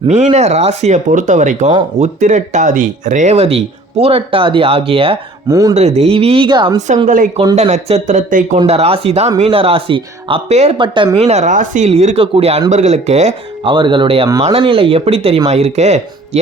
மீன ராசியை பொறுத்த வரைக்கும் உத்திரட்டாதி, ரேவதி, பூரட்டாதி ஆகிய 3 தெய்வீக அம்சங்களை கொண்ட நட்சத்திரத்தை கொண்ட ராசி தான் மீன ராசி. அப்பேற்பட்ட மீன ராசியில் இருக்கக்கூடிய அன்பர்களுக்கு அவர்களுடைய மனநிலை எப்படி தெரியுமா இருக்கு?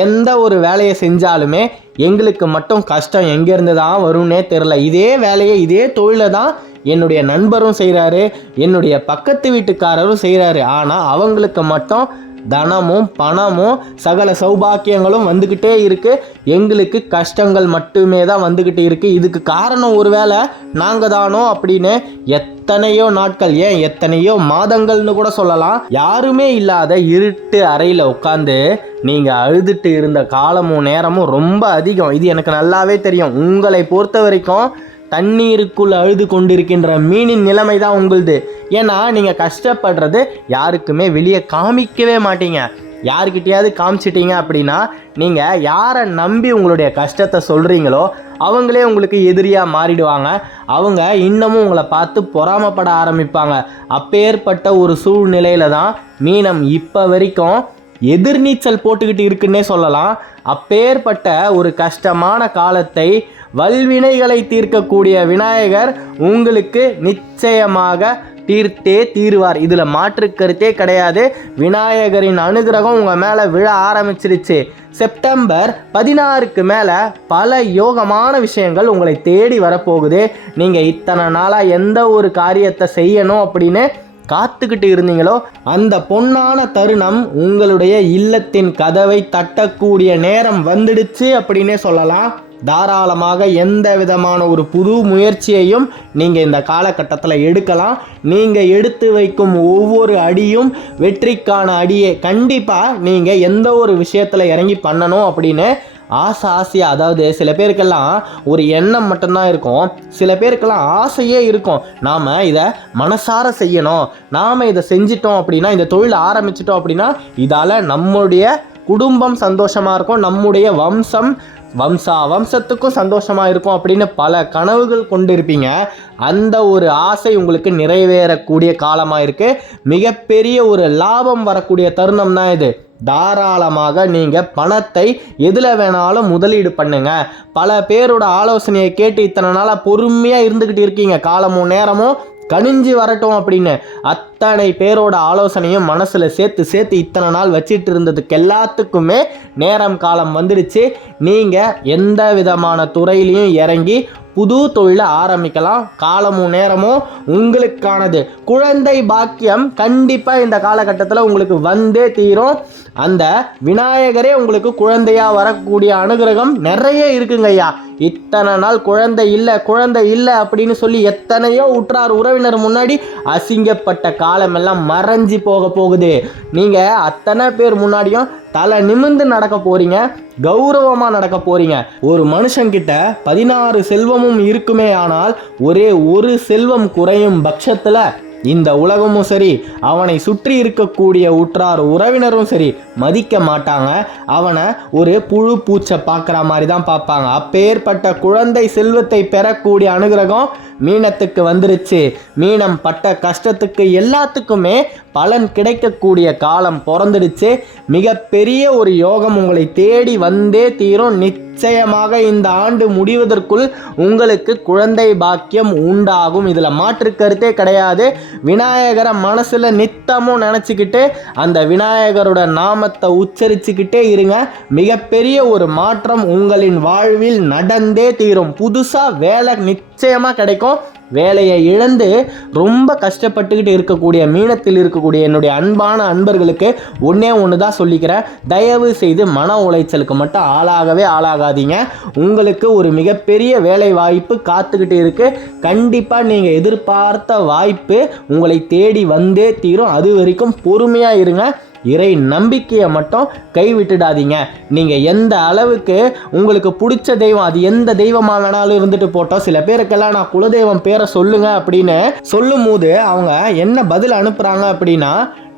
எந்த ஒரு வேலையை செஞ்சாலுமே எங்களுக்கு மட்டும் கஷ்டம் எங்கேருந்து தான் வரும்னே தெரில. இதே வேலையை இதே தொழிலை தான் என்னுடைய நண்பரும் செய்கிறாரு, என்னுடைய பக்கத்து வீட்டுக்காரரும் செய்கிறாரு. ஆனால் அவங்களுக்கு மட்டும் தனமும் பணமும் சகல சௌபாக்கியங்களும் வந்துக்கிட்டே இருக்குது, எங்களுக்கு கஷ்டங்கள் மட்டுமே தான் வந்துக்கிட்டு இருக்குது. இதுக்கு காரணம் ஒருவேளை நாங்கள் தானோ அப்படின்னு எத்தனையோ நாட்கள், ஏன் எத்தனையோ மாதங்கள்னு கூட சொல்லலாம், யாருமே இல்லாத இருட்டு அறையில் உட்காந்து நீங்கள் அழுதுட்டு இருந்த காலமும் நேரமும் ரொம்ப அதிகம். இது எனக்கு நல்லாவே தெரியும். உங்களை பொறுத்த வரைக்கும் தண்ணீருக்குள் அழுது கொண்டிருக்கின்ற மீனின் நிலைமை தான் உங்களுது. ஏன்னா நீங்கள் கஷ்டப்படுறது யாருக்குமே வெளியே காமிக்கவே மாட்டீங்க. யாருக்கிட்டையாவது காமிச்சிட்டீங்க அப்படின்னா நீங்கள் யாரை நம்பி உங்களுடைய கஷ்டத்தை சொல்கிறீங்களோ அவங்களே உங்களுக்கு எதிரியாக மாறிடுவாங்க. அவங்க இன்னமும் உங்களை பார்த்து பொறாமப்பட ஆரம்பிப்பாங்க. அப்பேற்பட்ட ஒரு சூழ்நிலையில தான் மீனம் இப்போ வரைக்கும் எதிர்நீச்சல் போட்டுக்கிட்டு இருக்குன்னே சொல்லலாம். அப்பேற்பட்ட ஒரு கஷ்டமான காலத்தை வல்வினைகளை தீர்க்கக்கூடிய விநாயகர் உங்களுக்கு நிச்சயமாக தீர்த்தே தீருவார். இதில் மாற்று கருத்தே கிடையாது. விநாயகரின் அனுகிரகம் உங்கள் மேலே விழ ஆரம்பிச்சிருச்சு. செப்டம்பர் 16க்கு மேலே பல யோகமான விஷயங்கள் உங்களை தேடி வரப்போகுது. நீங்கள் இத்தனை நாளாக எந்த ஒரு காரியத்தை செய்யணும் அப்படின்னு காத்துக்கிட்டு இருந்தீங்களோ அந்த பொன்னான தருணம் உங்களுடைய இல்லத்தின் கதவை தட்டக்கூடிய நேரம் வந்துடுச்சு அப்படின்னே சொல்லலாம். தாராளமாக எந்த விதமான ஒரு புது முயற்சியையும் நீங்கள் இந்த காலகட்டத்தில் எடுக்கலாம். நீங்கள் எடுத்து வைக்கும் ஒவ்வொரு அடியும் வெற்றிக்கான அடியே. கண்டிப்பாக நீங்கள் எந்த ஒரு விஷயத்தில் இறங்கி பண்ணணும் அப்படின்னு ஆசையாக, அதாவது சில பேருக்கெல்லாம் ஒரு எண்ணம் மட்டும்தான் இருக்கும், சில பேருக்கெல்லாம் ஆசையே இருக்கும். நாம் இதை மனசார செய்யணும், நாம் இதை செஞ்சிட்டோம் அப்படின்னா, இந்த தொழில் ஆரம்பிச்சிட்டோம் அப்படின்னா இதால் நம்முடைய குடும்பம் சந்தோஷமாக இருக்கும், நம்முடைய வம்சத்துக்கும் சந்தோஷமாக இருக்கும் அப்படின்னு பல கனவுகள் கொண்டிருப்பீங்க. அந்த ஒரு ஆசை உங்களுக்கு நிறைவேறக்கூடிய காலமாக இருக்குது. மிகப்பெரிய ஒரு லாபம் வரக்கூடிய தருணம் தான் இது. தாராளமாக நீங்கள் பணத்தை எதில் வேணாலும் முதலீடு பண்ணுங்க. பல பேரோட ஆலோசனையை கேட்டு இத்தனை நாளாக பொறுமையாக இருந்துக்கிட்டு இருக்கீங்க, காலமும் நேரமும் கணிஞ்சு வரட்டும் அப்படின்னு. அத்தனை பேரோட ஆலோசனையும் மனசில் சேர்த்து இத்தனை நாள் வச்சிட்டு இருந்ததுக்கு எல்லாத்துக்குமே நேரம் காலம் வந்துடுச்சு. நீங்கள் எந்த விதமான துறையிலையும் இறங்கி புது தொழிலை ஆரம்பிக்கலாம். காலமும் நேரமும் உங்களுக்கானது. குழந்தை பாக்கியம் கண்டிப்பாக இந்த காலகட்டத்தில் உங்களுக்கு வந்தே தீரும். அந்த விநாயகரே உங்களுக்கு குழந்தையாக வரக்கூடிய அனுகிரகம் நிறைய இருக்குங்க ஐயா. இத்தனை நாள் குழந்தை இல்லை அப்படின்னு சொல்லி எத்தனையோ உற்றார் உறவினர் முன்னாடி அசிங்கப்பட்ட காலமெல்லாம் மறைஞ்சி போக போகுது. நீங்கள் அத்தனை பேர் முன்னாடியும் தலை நிமிர்ந்து நடக்க போறீங்க, கௌரவமாக நடக்க போறீங்க. ஒரு மனுஷன்கிட்ட 16 செல்வமும் இருக்குமே, ஆனால் ஒரே ஒரு செல்வம் குறையும் பட்சத்தில் இந்த உலகமும் சரி, அவனை சுற்றி இருக்கக்கூடிய உற்றார் உறவினரும் சரி மதிக்க மாட்டாங்க. அவனை ஒரு புழு பூச்சை பார்க்குற மாதிரி தான் பார்ப்பாங்க. அப்பேற்பட்ட குழந்தை செல்வத்தை பெறக்கூடிய அனுகிரகம் மீனத்துக்கு வந்துருச்சு. மீனம் பட்ட கஷ்டத்துக்கு எல்லாத்துக்குமே பலன் கிடைக்கக்கூடிய காலம் பிறந்துடுச்சு. மிகப்பெரிய ஒரு யோகம் உங்களை தேடி வந்தே தீரும். நிச்சயமாக இந்த ஆண்டு முடிவதற்குள் உங்களுக்கு குழந்தை பாக்கியம் உண்டாகும். இதில் மாற்று கருத்தே கிடையாது. விநாயகரை மனசில் நித்தமும் நினச்சிக்கிட்டு அந்த விநாயகரோட நாமத்தை உச்சரிச்சுக்கிட்டே இருங்க. மிகப்பெரிய ஒரு மாற்றம் உங்களின் வாழ்வில் நடந்தே தீரும். புதுசாக வேலை நிச்சயமாக கிடைக்கும். வேலையை இழந்து ரொம்ப கஷ்டப்பட்டுக்கிட்டு இருக்கக்கூடிய மீனத்தில் இருக்கக்கூடிய என்னுடைய அன்பான அன்பர்களுக்கு ஒன்று தான் சொல்லிக்கிறேன். தயவு செய்து மன உளைச்சலுக்கு மட்டும் ஆளாகாதீங்க. உங்களுக்கு ஒரு மிகப்பெரிய வேலை வாய்ப்பு காத்துக்கிட்டு இருக்கு. கண்டிப்பாக நீங்கள் எதிர்பார்த்த வாய்ப்பு உங்களை தேடி வந்தே தீரும். அது வரைக்கும் பொறுமையாக இருங்க. இறை நம்பிக்கையை மட்டும் கைவிட்டுடாதீங்க. நீங்கள் எந்த அளவுக்கு உங்களுக்கு பிடிச்ச தெய்வம், அது எந்த தெய்வமாக வேணாலும் இருந்துட்டு போட்டோம். சில பேருக்கெல்லாம் நான் குலதெய்வம் பேரை சொல்லுங்க அப்படின்னு சொல்லும் போது அவங்க என்ன பதில் அனுப்புகிறாங்க அப்படின்னா,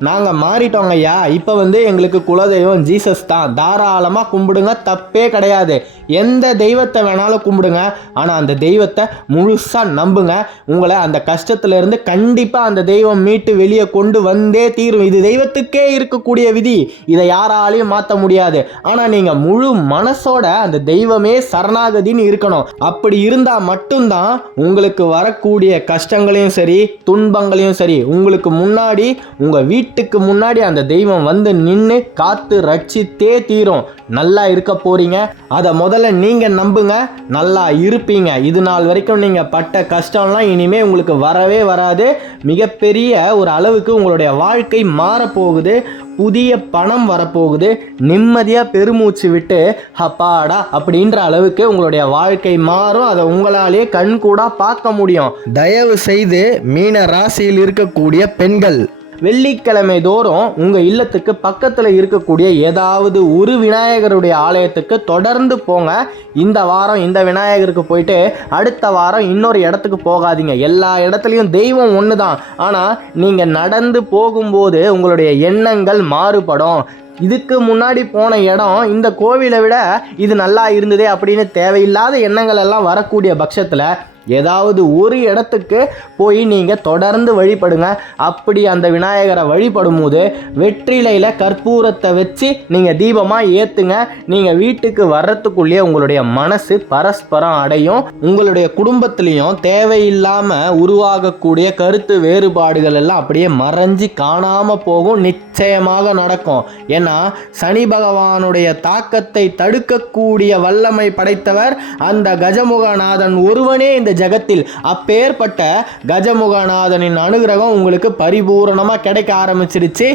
நாங்கள் மாறிட்டோங்க ஐயா, இப்போ எங்களுக்கு குலதெய்வம் ஜீசஸ் தான், தாராளமாக கும்பிடுங்க, தப்பே கிடையாது. எந்த தெய்வத்தை வேணாலும் கும்பிடுங்க, ஆனால் அந்த தெய்வத்தை முழுசாக நம்புங்க. உங்களை அந்த கஷ்டத்திலிருந்து கண்டிப்பாக அந்த தெய்வம் மீட்டு வெளியே கொண்டு வந்தே தீரும். இது தெய்வத்துக்கே இருக்கக்கூடிய விதி, இதை யாராலையும் மாற்ற முடியாது. ஆனால் நீங்கள் முழு மனசோட அந்த தெய்வமே சரணாகதின்னு இருக்கணும். அப்படி இருந்தால் மட்டும்தான் உங்களுக்கு வரக்கூடிய கஷ்டங்களையும் சரி துன்பங்களையும் சரி உங்களுக்கு முன்னாடி உங்கள் வீட்டுக்கு முன்னாடி அந்த தெய்வம் வந்து நின்று காத்து ரட்சித்தே தீரும். நல்லா இருக்க போறீங்க, அதை முதல்ல நீங்கள் நம்புங்க, நல்லா இருப்பீங்க. இது நாள் வரைக்கும் நீங்கள் பட்ட கஷ்டம்லாம் இனிமேல் உங்களுக்கு வரவே வராது. மிகப்பெரிய ஒரு அளவுக்கு உங்களுடைய வாழ்க்கை மாறப்போகுது, புதிய பணம் வரப்போகுது, நிம்மதியாக பெருமூச்சு விட்டு அப்பாடா அப்படின்ற அளவுக்கு உங்களுடைய வாழ்க்கை மாறும். அதை உங்களாலேயே கண்கூடா பார்க்க முடியும். தயவு செய்து மீன ராசியில் இருக்கக்கூடிய பெண்கள் வெள்ளிக்கிழமை தோறும் உங்கள் இல்லத்துக்கு பக்கத்தில் இருக்கக்கூடிய ஏதாவது ஒரு விநாயகருடைய ஆலயத்துக்கு தொடர்ந்து போங்க. இந்த வாரம் இந்த விநாயகருக்கு போயிட்டு அடுத்த வாரம் இன்னொரு இடத்துக்கு போகாதீங்க. எல்லா இடத்துலையும் தெய்வம் ஒன்று தான், ஆனால் நீங்கள் நடந்து போகும்போது உங்களுடைய எண்ணங்கள் மாறுபடும். இதுக்கு முன்னாடி போன இடம் இந்த கோவிலை விட இது நல்லா இருந்ததே அப்படின்னு தேவையில்லாத எண்ணங்கள் எல்லாம் வரக்கூடிய பட்சத்தில் ஏதாவது ஒரு இடத்துக்கு போய் நீங்கள் தொடர்ந்து வழிபடுங்க. அப்படி அந்த விநாயகரை வழிபடும் போது வெற்றிலையில் கற்பூரத்தை வச்சு நீங்கள் தீபமாக ஏற்றுங்க. நீங்கள் வீட்டுக்கு வர்றதுக்குள்ளேயே உங்களுடைய மனசு பரஸ்பரம் அடையும். உங்களுடைய குடும்பத்திலையும் தேவையில்லாமல் உருவாகக்கூடிய கருத்து வேறுபாடுகள் எல்லாம் அப்படியே மறைஞ்சு காணாமல் போகும். நிச்சயமாக நடக்கும். ஏன்னா சனி பகவானுடைய தாக்கத்தை தடுக்கக்கூடிய வல்லமை படைத்தவர் அந்த கஜமுகநாதன் ஒருவனே இந்த ஜகத்தில். அப்பேற்பட்ட கஜமுகநாதனின் அனுகிரகம் உங்களுக்கு பரிபூரணமாக கிடைக்க ஆரம்பிச்சிருச்சு.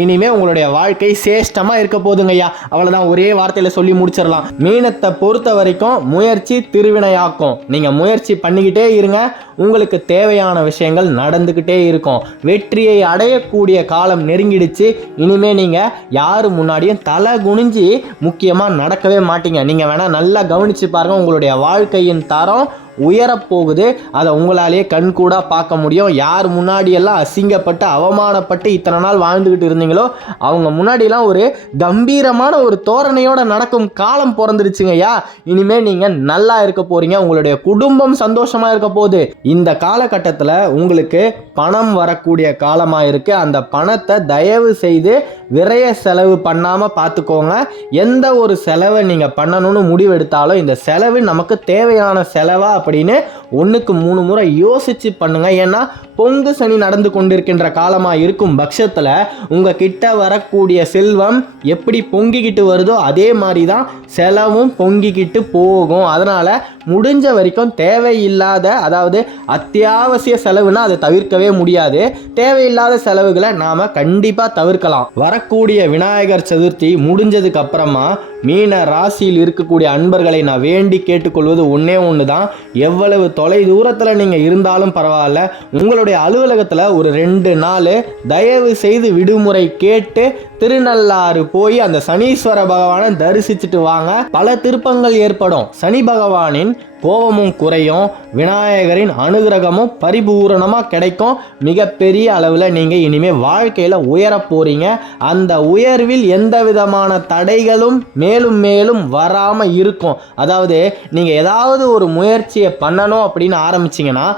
இனிமே உங்களுடைய வாழ்க்கை சேஷ்டமாக இருக்க போதுங்கய்யா. அவ்வளோதான், ஒரே வார்த்தையில் சொல்லி முடிச்சிடலாம். மீனத்தை பொறுத்த வரைக்கும் முயற்சி திருவினையாக்கும். நீங்கள் முயற்சி பண்ணிக்கிட்டே இருங்க, உங்களுக்கு தேவையான விஷயங்கள் நடந்துக்கிட்டே இருக்கும். வெற்றியை அடையக்கூடிய காலம் நெருங்கிடுச்சு. இனிமே நீங்கள் யார் முன்னாடியும் தலை குனிஞ்சு முக்கியமாக நடக்கவே மாட்டீங்க. நீங்கள் வேணால் நல்லா கவனித்து பாருங்கள், உங்களுடைய வாழ்க்கையின் தரம் உயரப்போகுது. அதை உங்களாலேயே கண்கூடா பார்க்க முடியும். யார் முன்னாடியெல்லாம் அசிங்கப்பட்டு அவமானப்பட்டு இத்தனை நாள் வாழ்ந்துக்கிட்டு இருந்தீங்களோ அவங்க முன்னாடியெல்லாம் ஒரு கம்பீரமான ஒரு தோரணையோட நடக்கும் காலம் பிறந்துருச்சுங்கய்யா. இனிமேல் நீங்கள் நல்லா இருக்க போறீங்க, உங்களுடைய குடும்பம் சந்தோஷமாக இருக்க போகுது. இந்த காலகட்டத்தில் உங்களுக்கு பணம் வரக்கூடிய காலமாக இருக்குது. அந்த பணத்தை தயவு செய்து விரைய செலவு பண்ணாமல் பார்த்துக்கோங்க. எந்த ஒரு செலவை நீங்கள் பண்ணணும்னு முடிவெடுத்தாலும் இந்த செலவு நமக்கு தேவையான செலவா அப்படின்னு 1க்கு 3 முறை யோசிச்சு பண்ணுங்க. ஏன்னா பொங்கு சனி நடந்து கொண்டிருக்கின்ற காலமாக இருக்கும் பட்சத்தில் உங்ககிட்ட வரக்கூடிய செல்வம் எப்படி பொங்கிக்கிட்டு வருதோ அதே மாதிரி தான் செலவும் பொங்கிக்கிட்டு போகும். அதனால் முடிஞ்ச வரைக்கும் தேவையில்லாத, அதாவது அத்தியாவசிய செலவுனா அதை தவிர்க்கவே முடியாது. தேவையில்லாத செலவுகளை நாம் கண்டிப்பாக தவிர்க்கலாம். வரக்கூடிய விநாயகர் சதுர்த்தி முடிஞ்சதுக்கு அப்புறமா மீன ராசியில் இருக்கக்கூடிய அன்பர்களை நான் வேண்டி கேட்டுக்கொள்வது ஒன்றே ஒன்று தான். எவ்வளவு தொலை தூரத்தில் நீங்கள் இருந்தாலும் பரவாயில்ல, உங்களுடைய அலுவலகத்தில் ஒரு 2 நாள் தயவு செய்து விடுமுறை கேட்டு திருநள்ளாறு போய் அந்த சனீஸ்வர பகவானை தரிசிச்சுட்டு வாங்க. பல திருப்பங்கள் ஏற்படும். சனி பகவானின் கோபமும் குறையும், விநாயகரின் அனுகிரகமும் பரிபூரணமாக கிடைக்கும். மிகப்பெரிய அளவில் நீங்கள் இனிமேல் வாழ்க்கையில் உயர போகிறீங்க. அந்த உயர்வில் எந்த விதமான தடைகளும் மேலும் மேலும் வராமல் இருக்கும். அதாவது நீங்கள் ஏதாவது ஒரு முயற்சியை பண்ணணும் அப்படின்னு ஆரம்பிச்சிங்கன்னா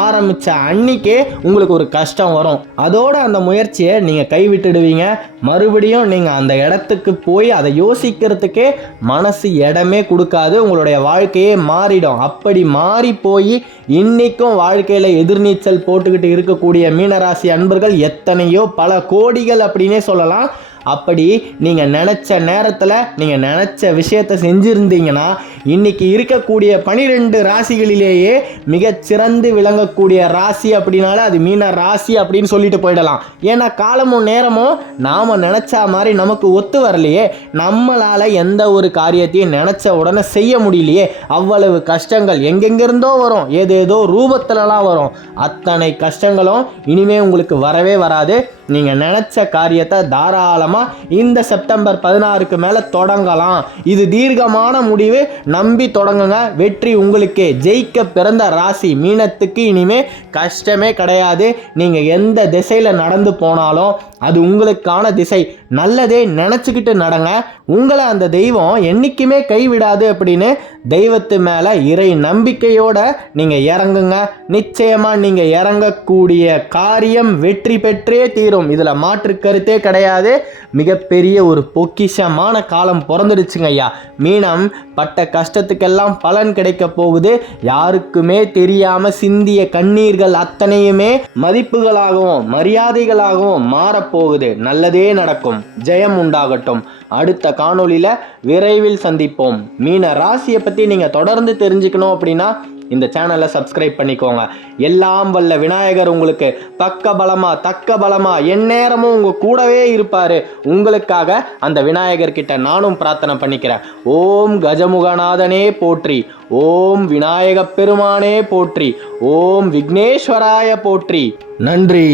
ஆரம்பித்த அன்னைக்கே உங்களுக்கு ஒரு கஷ்டம் வரும். அதோடு அந்த முயற்சியை நீங்கள் கைவிட்டுடுவீங்க. மறுபடியும் நீங்கள் அந்த இடத்துக்கு போய் அதை யோசிக்கிறதுக்கே மனசு இடமே கொடுக்காது. உங்களுடைய வாழ்க்கையே மாறிடும். அப்படி மாறி போய் இன்னைக்கும் வாழ்க்கையில் எதிர்நீச்சல் போட்டுக்கிட்டு இருக்கக்கூடிய மீனராசி அன்பர்கள் எத்தனையோ பல கோடிகள் அப்படின்னே சொல்லலாம். அப்படி நீங்கள் நினச்ச நேரத்தில் நீங்கள் நினச்ச விஷயத்தை செஞ்சுருந்தீங்கன்னா இன்றைக்கி இருக்கக்கூடிய 12 ராசிகளிலேயே மிகச்சிறந்து விளங்கக்கூடிய ராசி அப்படின்னால அது மீன ராசி அப்படின்னு சொல்லிட்டு போயிடலாம். ஏன்னா காலமும் நேரமும் நாம் நினச்சா மாதிரி நமக்கு ஒத்து வரலையே. நம்மளால் எந்த ஒரு காரியத்தையும் நினச்ச உடனே செய்ய முடியலையே. அவ்வளவு கஷ்டங்கள் எங்கெங்கிருந்தோ வரும், ஏதேதோ ரூபத்திலலாம் வரும். அத்தனை கஷ்டங்களும் இனிமேல் உங்களுக்கு வரவே வராது. நீங்கள் நினச்ச காரியத்தை தாராளமாக தாராளமா இந்த செப்டம்பர் 16க்கு மேல தொடங்கலாம். இது தீர்க்கமான முடிவு, நம்பி தொடங்குங்க. வெற்றி உங்களுக்கே. ஜெயிக்க பிறந்த ராசி மீனத்துக்கு இனிமே கஷ்டமே கிடையாது. நீங்க எந்த திசையில நடந்து போனாலும் அது உங்களுக்கான திசை. நல்லதே நினைச்சுக்கிட்டு நடங்க. உங்களை அந்த தெய்வம் என்னைக்குமே கைவிடாது அப்படின்னு தெய்வத்து மேல இறை நம்பிக்கையோட நீங்க இறங்குங்க. நிச்சயமா நீங்க இறங்கக்கூடிய காரியம் வெற்றி பெற்றே தீரும். இதுல மாற்று கருத்தே கிடையாது. மிகப்பெரிய ஒரு பொக்கிஷமான காலம் பிறந்துடுச்சுங்க ஐயா. மீனம் பட்ட கஷ்டத்துக்கெல்லாம் பலன் கிடைக்க போகுது. யாருக்குமே தெரியாம சிந்திய கண்ணீர்கள் அத்தனையுமே மதிப்புகளாகவும் மரியாதைகளாகவும் மாறப்போகுது. நல்லதே நடக்கும். ஜெயம் உண்டாகட்டும். அடுத்த காணொளியில விரைவில் சந்திப்போம். மீன ராசியை பத்தி நீங்க தொடர்ந்து தெரிஞ்சுக்கணும் அப்படின்னா இந்த சேனலை சப்ஸ்கிரைப் பண்ணிக்கோங்க. எல்லாம் வல்ல விநாயகர் உங்களுக்கு தக்க பலமா எந்நேரமும் உங்க கூடவே இருப்பாரு. உங்களுக்காக அந்த விநாயகர் கிட்ட நானும் பிரார்த்தனை பண்ணிக்கிறேன். ஓம் கஜமுகநாதனே போற்றி, ஓம் விநாயக பெருமானே போற்றி, ஓம் விக்னேஸ்வராய போற்றி. நன்றி.